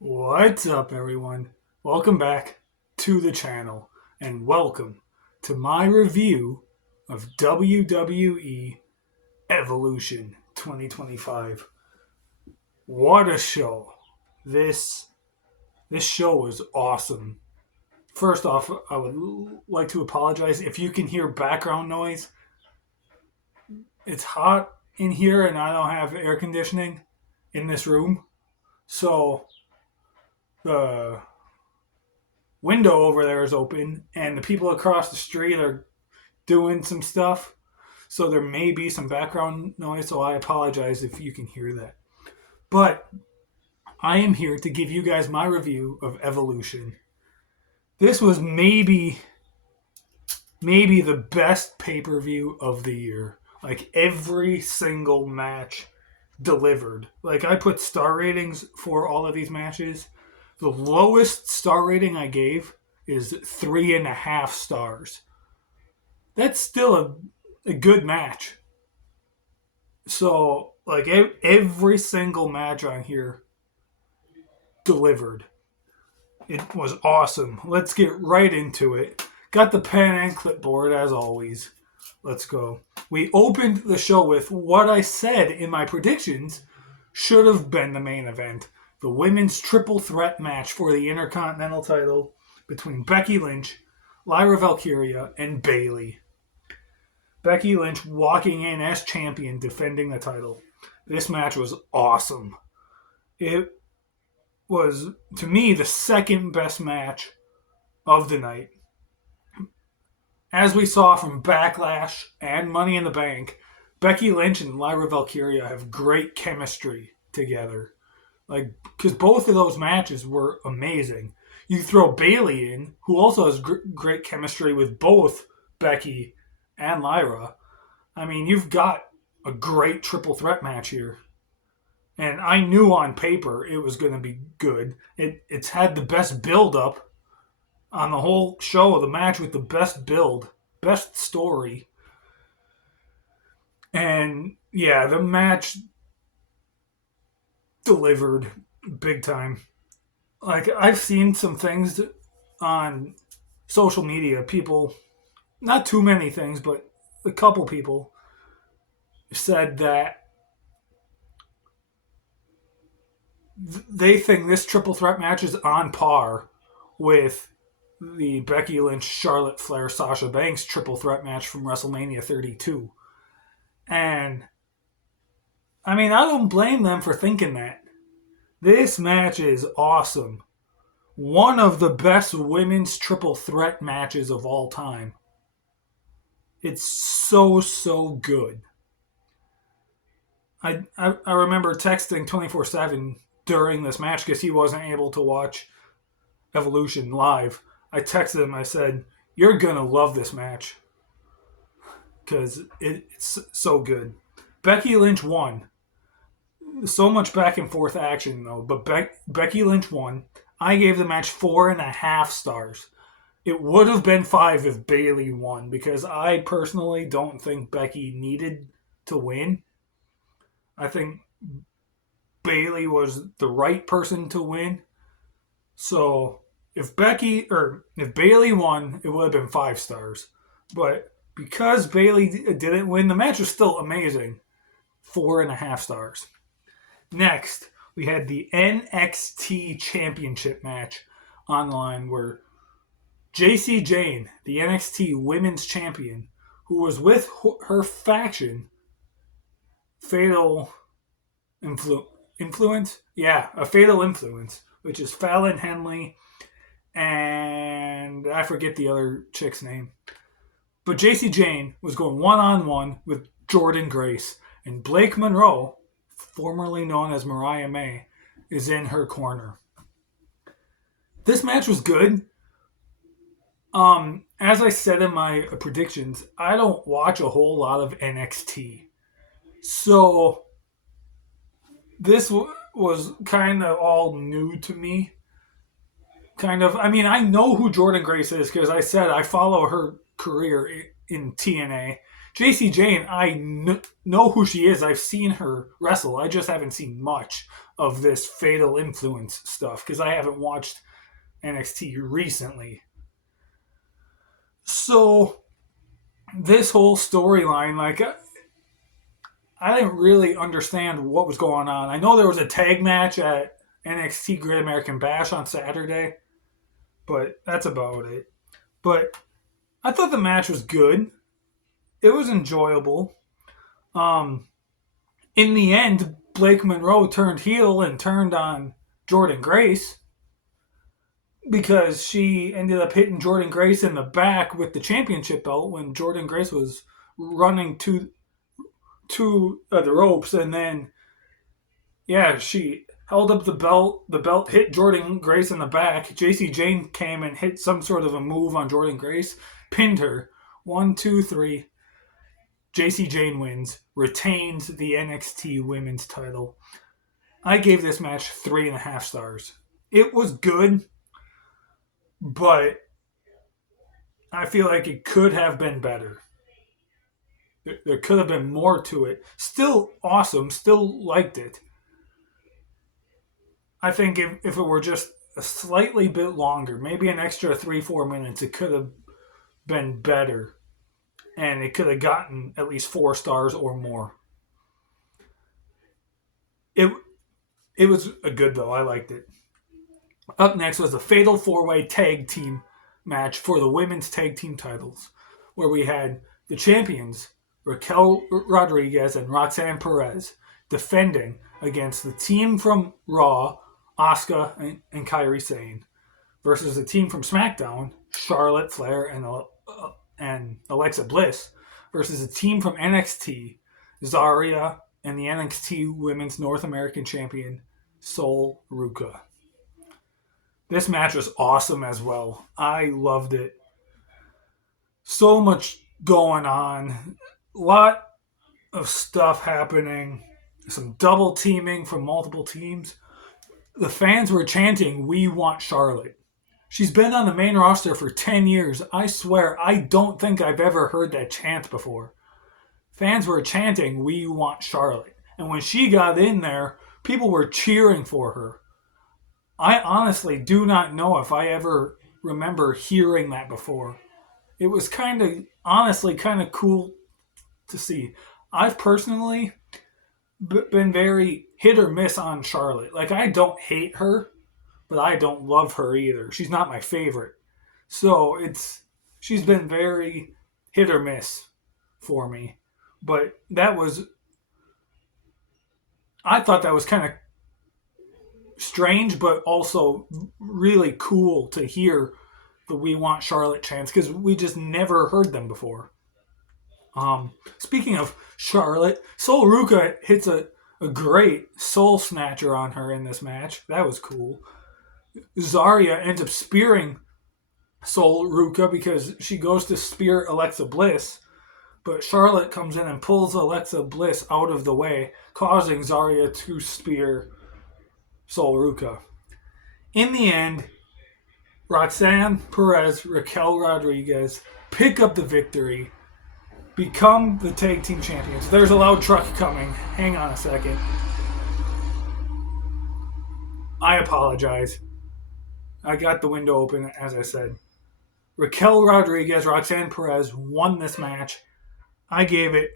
What's up, everyone? Welcome back to the channel, and welcome to my review of WWE Evolution 2025. What a show! This this show was awesome. First off, I would like to apologize if you can hear background noise. It's hot in here, and I don't have air conditioning in this room, so the window over there is open, and the people across the street are doing some stuff. So there may be some background noise, so I apologize if you can hear that. But I am here to give you guys my review of Evolution. This was maybe the best pay-per-view of the year. Like every single match delivered. Like I put star ratings for all of these matches. The lowest star rating I gave is 3.5 stars. That's still a good match. So, like, every single match on here delivered. It was awesome. Let's get right into it. Got the pen and clipboard as always. Let's go. We opened the show with what I said in my predictions should have been the main event, the women's triple threat match for the Intercontinental title between Becky Lynch, Lyra Valkyria, and Bayley. Becky Lynch walking in as champion, defending the title. This match was awesome. It was, to me, the second best match of the night. As we saw from Backlash and Money in the Bank, Becky Lynch and Lyra Valkyria have great chemistry together. Like, because both of those matches were amazing. You throw Bayley in, who also has great chemistry with both Becky and Lyra. I mean, you've got a great triple threat match here. And I knew on paper it was going to be good. It's had the best build up on the whole show, the match with the best build, best story. And yeah, the match delivered big time. Like, I've seen some things on social media, people, not too many things, but a couple people said that they think this triple threat match is on par with the Becky Lynch, Charlotte Flair, Sasha Banks triple threat match from WrestleMania 32. And I mean, I don't blame them for thinking that. This match is awesome. One of the best women's triple threat matches of all time. It's so good. I remember texting 24/7 during this match because he wasn't able to watch Evolution live. I texted him. I said, "You're gonna love this match because it's so good." Becky Lynch won. So much back and forth action though, but Becky Lynch won. I gave the match 4.5 stars. It would have been 5 if Bayley won because I personally don't think Becky needed to win. I think Bayley was the right person to win. So if Bayley won, it would have been 5 stars. But because Bayley didn't win, the match was still amazing. 4.5 stars. Next, we had the NXT Championship match on the line where JC Jane, the NXT Women's Champion, who was with her faction, Fatal Influence? Yeah, a Fatal Influence, which is Fallon Henley and I forget the other chick's name. But JC Jane was going one-on-one with Jordan Grace, and Blake Monroe, formerly known as Mariah May, is in her corner. This match was good. As I said in my predictions, I don't watch a whole lot of NXT. So this was kind of all new to me. Kind of. I mean, I know who Jordan Grace is because I said I follow her career in TNA. JC Jane, know who she is. I've seen her wrestle. I just haven't seen much of this Fatal Influence stuff because I haven't watched NXT recently. So this whole storyline, like, I didn't really understand what was going on. I know there was a tag match at NXT Great American Bash on Saturday, but that's about it. But I thought the match was good. It was enjoyable. In the end, Blake Monroe turned heel and turned on Jordynne Grace because she ended up hitting Jordynne Grace in the back with the championship belt when Jordynne Grace was running to the ropes, and then she held up the belt. The belt hit Jordynne Grace in the back. JC Jane came and hit some sort of a move on Jordynne Grace, pinned her. 1, 2, 3. JC Jane wins, retains the NXT Women's title. I gave this match 3.5 stars. It was good, but I feel like it could have been better. There could have been more to it. Still awesome. Still liked it. I think if it were just a slightly bit longer, maybe an extra 3-4 minutes, it could have been better. And it could have gotten at least 4 stars or more. It was a good, though. I liked it. Up next was a Fatal 4-Way Tag Team match for the women's tag team titles, where we had the champions, Raquel Rodriguez and Roxanne Perez, defending against the team from Raw, Asuka and Kairi Sane, versus the team from SmackDown, Charlotte Flair and Alexa Bliss, versus a team from NXT, Zarya and the NXT Women's North American Champion, Sol Ruca. This match was awesome as well. I loved it. So much going on. A lot of stuff happening. Some double teaming from multiple teams. The fans were chanting, "We want Charlotte." She's been on the main roster for 10 years. I swear, I don't think I've ever heard that chant before. Fans were chanting, "We want Charlotte." And when she got in there, people were cheering for her. I honestly do not know if I ever remember hearing that before. It was kind of cool to see. I've personally been very hit or miss on Charlotte. Like, I don't hate her, but I don't love her either. She's not my favorite. So she's been very hit or miss for me. But I thought that was kind of strange, but also really cool to hear the "We Want Charlotte" chants because we just never heard them before. Speaking of Charlotte, Sol Ruca hits a great soul snatcher on her in this match. That was cool. Zarya ends up spearing Sol Ruca because she goes to spear Alexa Bliss, but Charlotte comes in and pulls Alexa Bliss out of the way, causing Zarya to spear Sol Ruca. In the end, Roxanne Perez, Raquel Rodriguez pick up the victory, become the tag team champions. There's a loud truck coming. Hang on a second. I apologize. I got the window open, as I said. Raquel Rodriguez, Roxanne Perez won this match. I gave it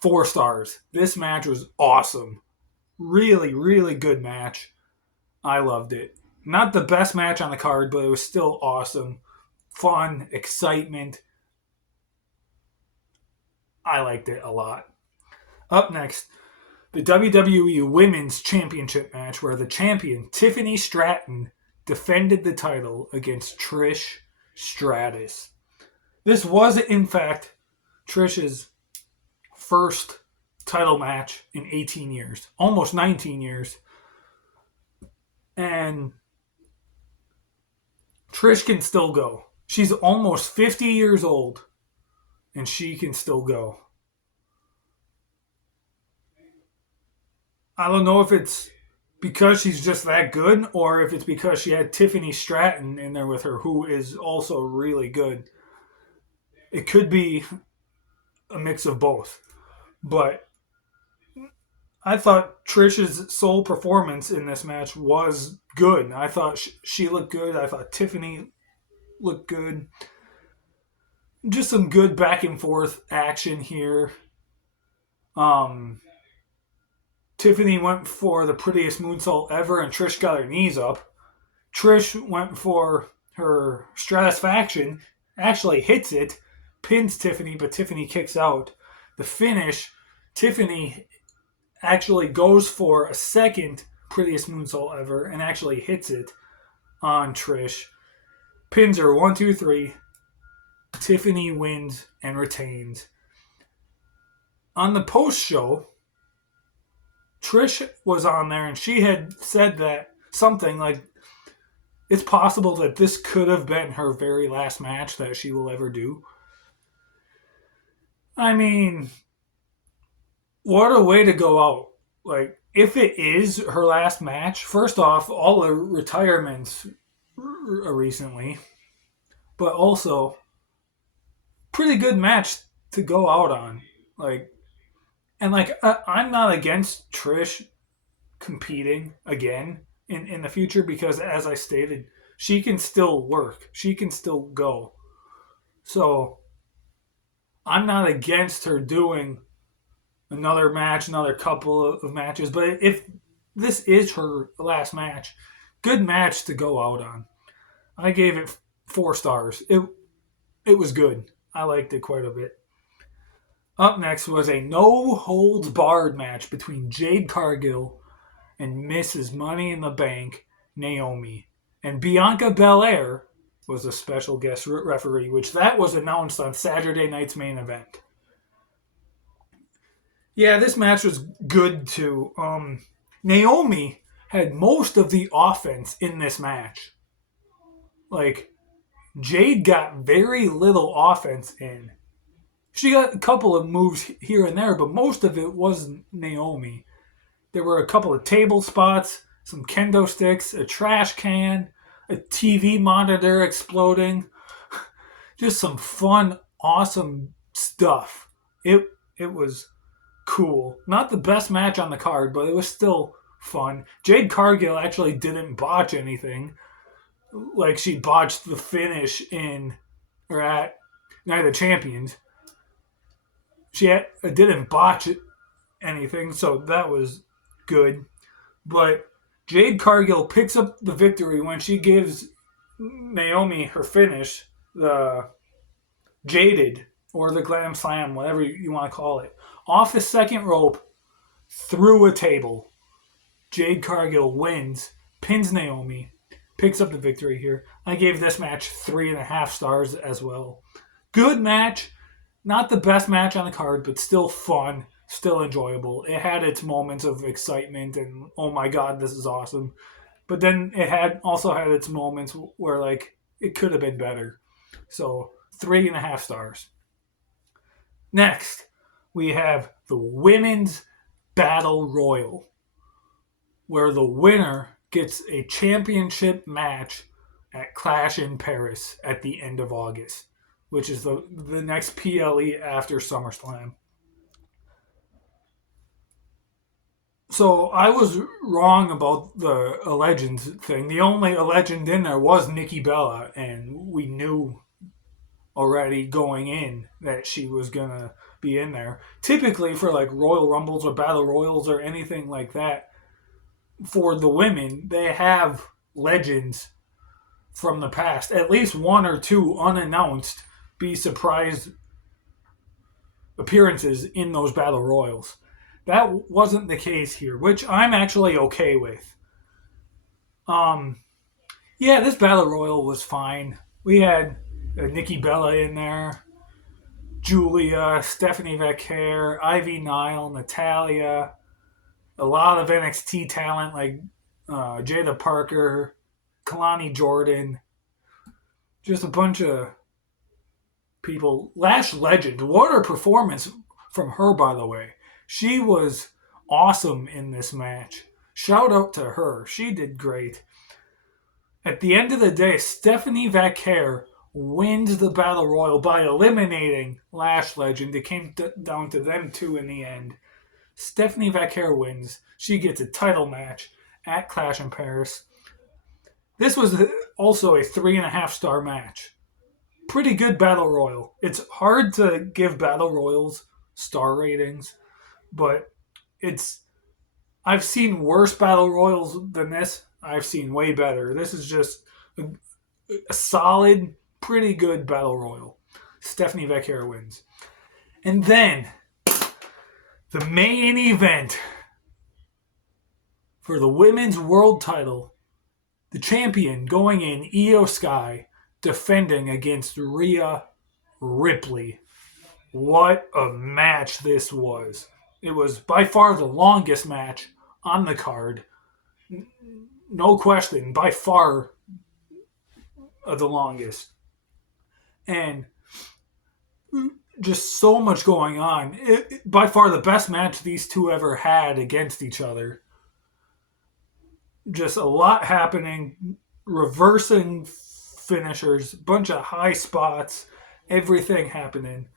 4 stars. This match was awesome. Really, really good match. I loved it. Not the best match on the card, but it was still awesome. Fun, excitement. I liked it a lot. Up next, the WWE Women's Championship match where the champion, Tiffany Stratton, defended the title against Trish Stratus. This was, in fact, Trish's first title match in 18 years. Almost 19 years. And Trish can still go. She's almost 50 years old. And she can still go. I don't know if it's because she's just that good or if it's because she had Tiffany Stratton in there with her, who is also really good. It could be a mix of both. But I thought Trish's sole performance in this match was good. I thought she looked good. I thought Tiffany looked good. Just some good back and forth action here. Um, Tiffany went for the prettiest moonsault ever, and Trish got her knees up. Trish went for her Stratisfaction, actually hits it, pins Tiffany, but Tiffany kicks out. The finish, Tiffany actually goes for a second prettiest moonsault ever and actually hits it on Trish. Pins her 1, 2, 3. Tiffany wins and retains. On the post show, Trish was on there and she had said that something like it's possible that this could have been her very last match that she will ever do. I mean, what a way to go out. Like, if it is her last match, first off, all the retirements recently, but also pretty good match to go out on. Like, and like, I'm not against Trish competing again in the future because, as I stated, she can still work. She can still go. So, I'm not against her doing another match, another couple of matches. But if this is her last match, good match to go out on. I gave it 4 stars. It was good. I liked it quite a bit. Up next was a no-holds-barred match between Jade Cargill and Mrs. Money in the Bank, Naomi. And Bianca Belair was a special guest referee, which that was announced on Saturday night's main event. Yeah, this match was good too. Naomi had most of the offense in this match. Like, Jade got very little offense in. She got a couple of moves here and there, but most of it was Naomi. There were a couple of table spots, some kendo sticks, a trash can, a TV monitor exploding. Just some fun, awesome stuff. It was cool. Not the best match on the card, but it was still fun. Jade Cargill actually didn't botch anything. Like, she botched the finish at Night of the Champions. She didn't botch anything, so that was good. But Jade Cargill picks up the victory when she gives Naomi her finish, the Jaded, or the Glam Slam, whatever you want to call it, off the second rope, through a table. Jade Cargill wins, pins Naomi, picks up the victory here. I gave this match 3.5 stars as well. Good match. Not the best match on the card, but still fun, still enjoyable. It had its moments of excitement and, oh my god, this is awesome. But then it also had its moments where, like, it could have been better. So, 3.5 stars. Next, we have the Women's Battle Royal, where the winner gets a championship match at Clash in Paris at the end of August, which is the next PLE after SummerSlam. So I was wrong about the Legends thing. The only legend in there was Nikki Bella, and we knew already going in that she was going to be in there. Typically for like Royal Rumbles or Battle Royals or anything like that, for the women, they have legends from the past. At least 1 or 2 unannounced be surprise appearances in those Battle Royals. That wasn't the case here, which I'm actually okay with. Yeah, this Battle Royal was fine. We had Nikki Bella in there, Julia, Stephanie Vaquer, Ivy Nile, Natalia, a lot of NXT talent like Jada Parker, Kalani Jordan, just a bunch of people. Lash Legend, what a performance from her, by the way. She was awesome in this match. Shout out to her. She did great. At the end of the day, Stephanie Vaquer wins the Battle Royal by eliminating Lash Legend. It came down to them two in the end. Stephanie Vaquer wins. She gets a title match at Clash in Paris. This was also a 3.5-star match. Pretty good Battle Royal. It's hard to give Battle Royals star ratings, but I've seen worse Battle Royals than this. I've seen way better. This is just a solid, pretty good Battle Royal. Stephanie Vaquer wins. And then, the main event for the women's world title. The champion going in, Io Sky, defending against Rhea Ripley. What a match this was. It was by far the longest match on the card. No question, by far the longest. And just so much going on. By far the best match these two ever had against each other. Just a lot happening, reversing finishers, bunch of high spots, everything happening.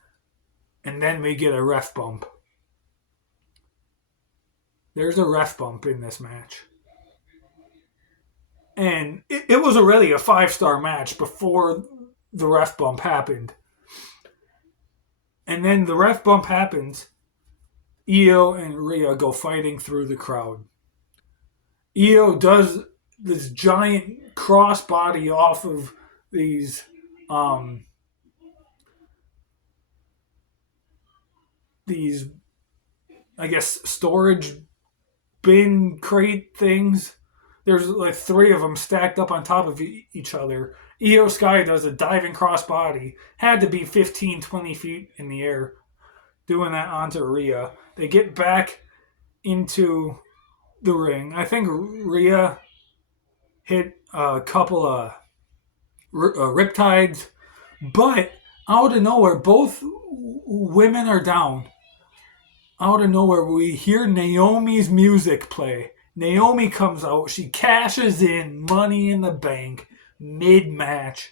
And then we get a ref bump. There's a ref bump in this match. And it was already a 5-star match before the ref bump happened. And then the ref bump happens. Io and Rhea go fighting through the crowd. Io does this giant crossbody off of these I guess storage bin crate things. There's like 3 of them stacked up on top of each other. Io Sky does a diving crossbody. Had to be 15, 20 feet in the air. Doing that onto Rhea. They get back into the ring. I think Rhea hit a couple of riptides, but out of nowhere, both women are down. Out of nowhere, we hear Naomi's music play. Naomi comes out. She cashes in Money in the Bank mid-match.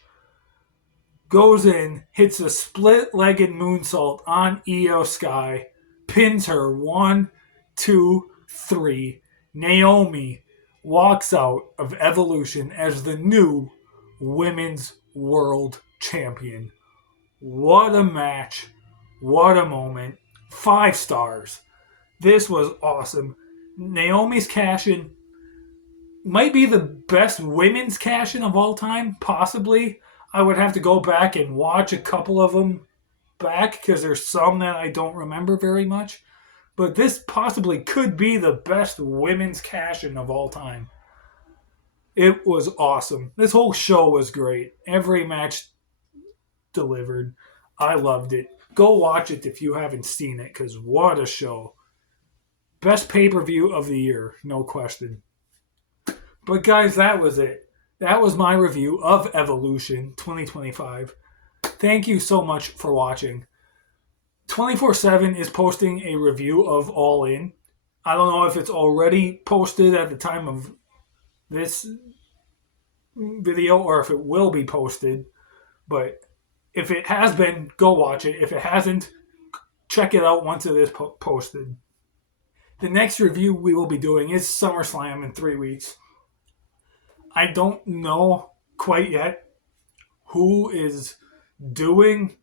Goes in, hits a split-legged moonsault on Io Sky. Pins her 1, 2, 3. Naomi walks out of Evolution as the new Women's World Champion. What a match. What a moment. 5 stars. This was awesome. Naomi's cash-in might be the best women's cash-in of all time, possibly. I would have to go back and watch a couple of them back because there's some that I don't remember very much. But this possibly could be the best women's cash-in of all time. It was awesome. This whole show was great. Every match delivered. I loved it. Go watch it if you haven't seen it, because what a show. Best pay-per-view of the year, no question. But guys, that was it. That was my review of Evolution 2025. Thank you so much for watching. 24/7 is posting a review of All In. I don't know if it's already posted at the time of this video or if it will be posted. But if it has been, go watch it. If it hasn't, check it out once it is posted. The next review we will be doing is SummerSlam in 3 weeks. I don't know quite yet who is doing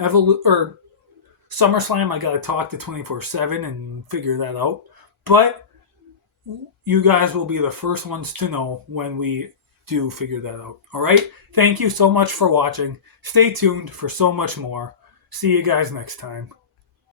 SummerSlam. I got to talk to 24/7 and figure that out. But you guys will be the first ones to know when we do figure that out. All right? Thank you so much for watching. Stay tuned for so much more. See you guys next time.